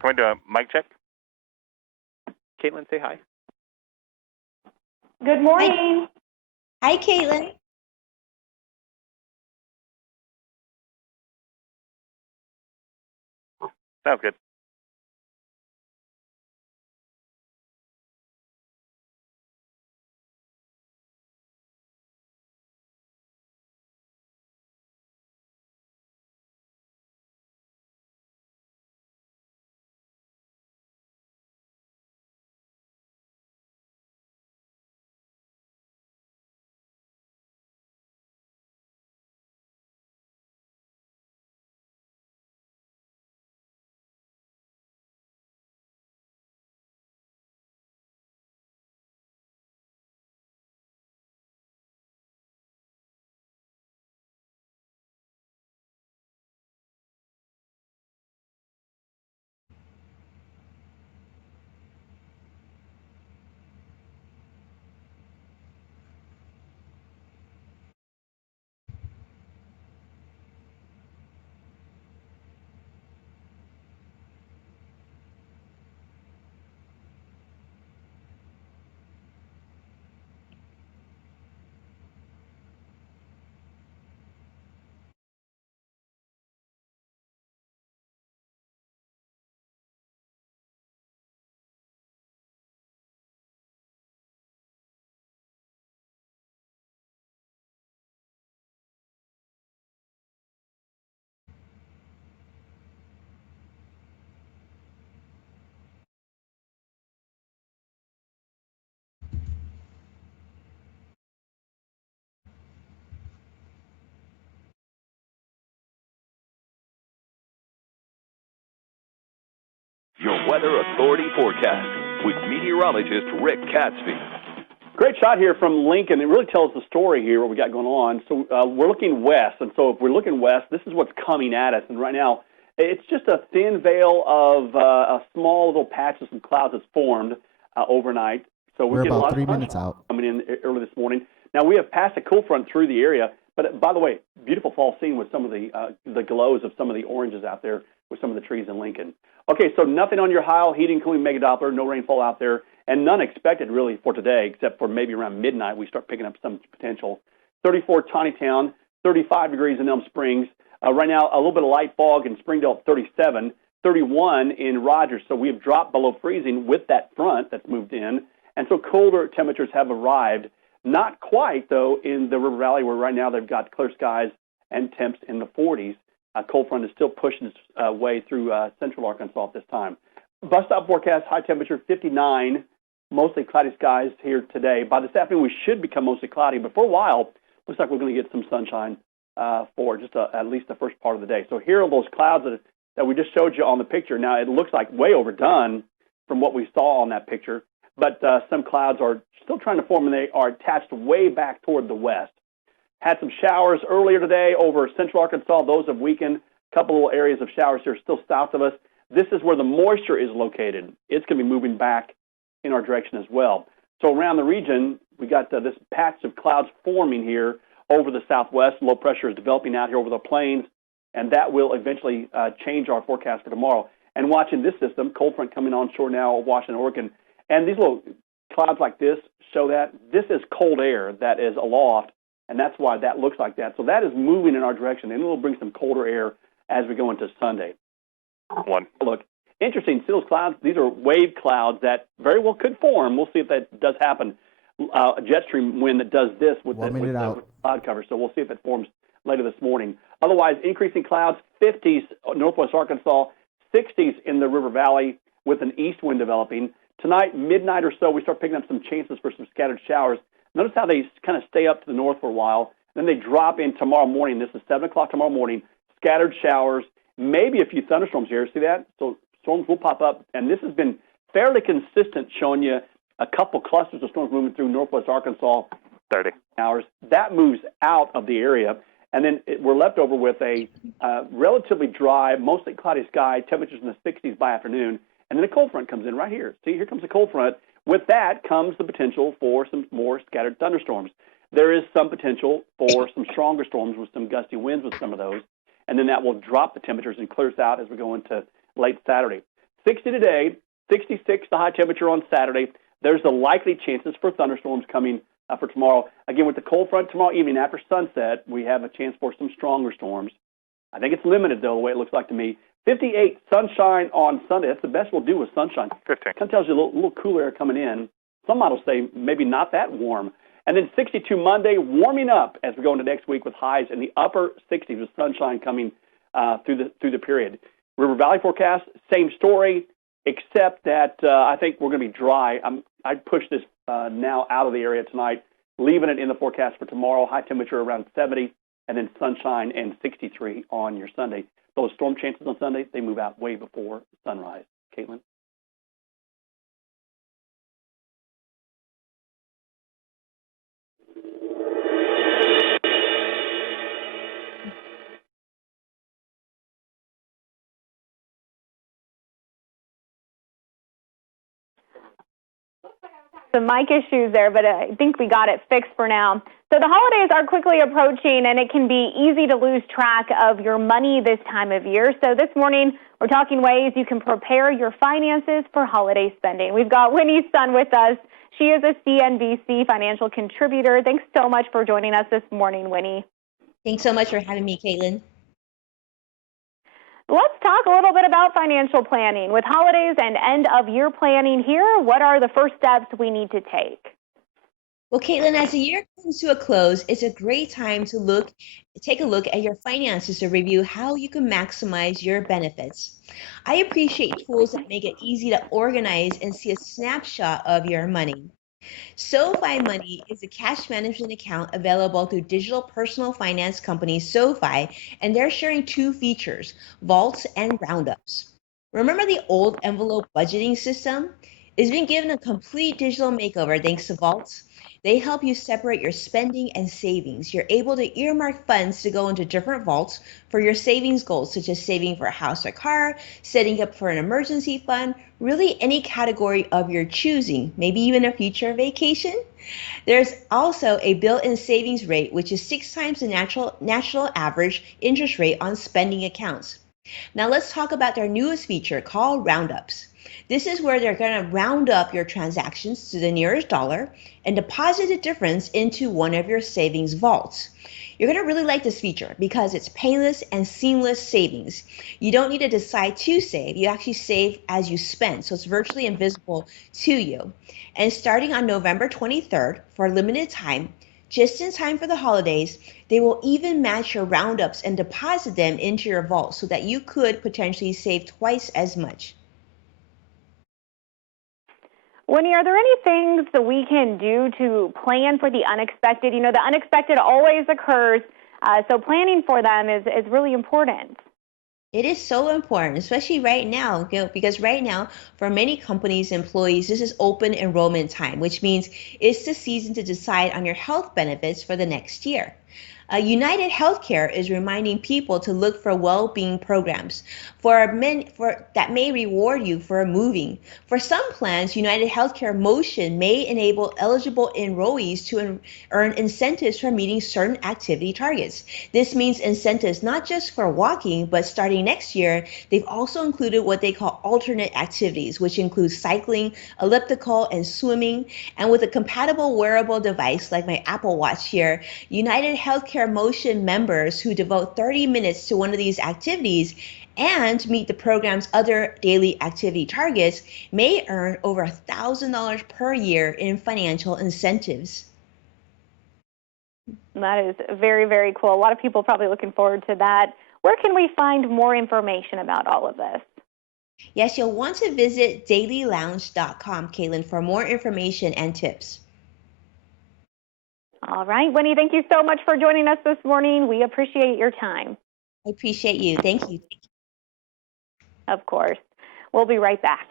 Can we do a mic check? Caitlin, say hi. Good morning. Hi, Caitlin. Sounds good. Your Weather Authority forecast with meteorologist Rick Catsby. Great shot here from Lincoln. It really tells the story here, what we got going on. So we're looking west, and so if we're looking west, this is what's coming at us. And right now, it's just a thin veil of a small little patch of some clouds that's formed overnight. So we're getting about a lot 3 of minutes out. coming in early this morning. Now, we have passed a cool front through the area, but by the way, beautiful fall scene with some of the glows of some of the oranges out there with some of the trees in Lincoln. Okay, so nothing on your Heil, heating, cooling mega Doppler, no rainfall out there, and none expected really for today, except for maybe around midnight we start picking up some potential. 34 Tawnytown, 35 degrees in Elm Springs. Right now, a little bit of light fog in Springdale at 37, 31 in Rogers. So we have dropped below freezing with that front that's moved in, and so colder temperatures have arrived. Not quite, though, in the River Valley, where right now they've got clear skies and temps in the 40s. Cold front is still pushing its way through central Arkansas at this time. Bus stop forecast, high temperature 59, mostly cloudy skies here today. By this afternoon, we should become mostly cloudy, but for a while, looks like we're going to get some sunshine for just at least the first part of the day. So here are those clouds that we just showed you on the picture. Now, it looks like way overdone from what we saw on that picture, but some clouds are still trying to form, and they are attached way back toward the west. Had some showers earlier today over central Arkansas. Those have weakened. A couple little areas of showers here still south of us. This is where the moisture is located. It's going to be moving back in our direction as well. So around the region, we got this patch of clouds forming here over the southwest. Low pressure is developing out here over the plains, and that will eventually change our forecast for tomorrow. And watching this system, cold front coming onshore now, Washington, Oregon, and these little clouds like this show that this is cold air that is aloft, and that's why that looks like that. So that is moving in our direction, and it will bring some colder air as we go into Sunday. Look, interesting. See those clouds? These are wave clouds that very well could form. We'll see if that does happen. A jet stream wind that does this with the cloud cover, so we'll see if it forms later this morning. Otherwise, increasing clouds, 50s northwest Arkansas, 60s in the River Valley with an east wind developing. Tonight, midnight or so, we start picking up some chances for some scattered showers. Notice how they kind of stay up to the north for a while. Then they drop in tomorrow morning. This is 7 o'clock tomorrow morning. Scattered showers, maybe a few thunderstorms here. See that? So storms will pop up. And this has been fairly consistent, showing you a couple clusters of storms moving through northwest Arkansas. 30 hours. That moves out of the area. And then we're left over with a relatively dry, mostly cloudy sky, temperatures in the 60s by afternoon. And then a cold front comes in right here. See, here comes a cold front. With that comes the potential for some more scattered thunderstorms. There is some potential for some stronger storms with some gusty winds with some of those, and then that will drop the temperatures and clears out as we go into late Saturday. 60 today, 66 the high temperature on Saturday. There's the likely chances for thunderstorms coming for tomorrow. Again, with the cold front tomorrow evening after sunset, we have a chance for some stronger storms. I think it's limited, though, the way it looks like to me. 58 sunshine on Sunday. That's the best we'll do with sunshine. 15. Kind of tells you a little cooler air coming in. Some models say maybe not that warm. And then 62 Monday, warming up as we go into next week with highs in the upper 60s with sunshine coming through the period. River Valley forecast, same story, except that I think we're going to be dry. I'd push this now out of the area tonight, leaving it in the forecast for tomorrow. High temperature around 70, and then sunshine and 63 on your Sunday. Those storm chances on Sunday, they move out way before sunrise. Caitlin? Some mic issues there, but I think we got it fixed for now. So the holidays are quickly approaching, and it can be easy to lose track of your money this time of year. So this morning, we're talking ways you can prepare your finances for holiday spending. We've got Winnie's son with us. She is a CNBC financial contributor. Thanks so much for joining us this morning, Winnie. Thanks so much for having me, Caitlin. Let's talk a little bit about financial planning. With holidays and end-of-year planning here, what are the first steps we need to take? Well, Caitlin, as the year comes to a close, it's a great time to take a look at your finances to review how you can maximize your benefits. I appreciate tools that make it easy to organize and see a snapshot of your money. SoFi Money is a cash management account available through digital personal finance company SoFi, and they're sharing two features, vaults and roundups. Remember the old envelope budgeting system? It's been given a complete digital makeover thanks to vaults. They help you separate your spending and savings. You're able to earmark funds to go into different vaults for your savings goals, such as saving for a house or car, setting up for an emergency fund, really any category of your choosing, maybe even a future vacation. There's also a built-in savings rate, which is 6 times the national average interest rate on spending accounts. Now let's talk about their newest feature called Roundups. This is where they're going to round up your transactions to the nearest dollar and deposit the difference into one of your savings vaults. You're going to really like this feature because it's painless and seamless savings. You don't need to decide to save. You actually save as you spend, so it's virtually invisible to you. And starting on November 23rd, for a limited time, just in time for the holidays, they will even match your roundups and deposit them into your vault so that you could potentially save twice as much. Winnie, are there any things that we can do to plan for the unexpected? You know, the unexpected always occurs, so planning for them is really important. It is so important, especially right now, because right now, for many companies, employees, this is open enrollment time, which means it's the season to decide on your health benefits for the next year. United Healthcare is reminding people to look for well-being programs that may reward you for moving. For some plans, United Healthcare Motion may enable eligible enrollees to earn incentives for meeting certain activity targets. This means incentives not just for walking, but starting next year, they've also included what they call alternate activities, which include cycling, elliptical, and swimming. And with a compatible wearable device like my Apple Watch here, United Healthcare Motion members who devote 30 minutes to one of these activities and meet the program's other daily activity targets may earn over $1,000 per year in financial incentives. That is very, very cool. A lot of people probably looking forward to that. Where can we find more information about all of this? Yes, you'll want to visit dailylounge.com, Caitlin, for more information and tips. All right, Winnie, thank you so much for joining us this morning. We appreciate your time. I appreciate you. Thank you. Of course. We'll be right back.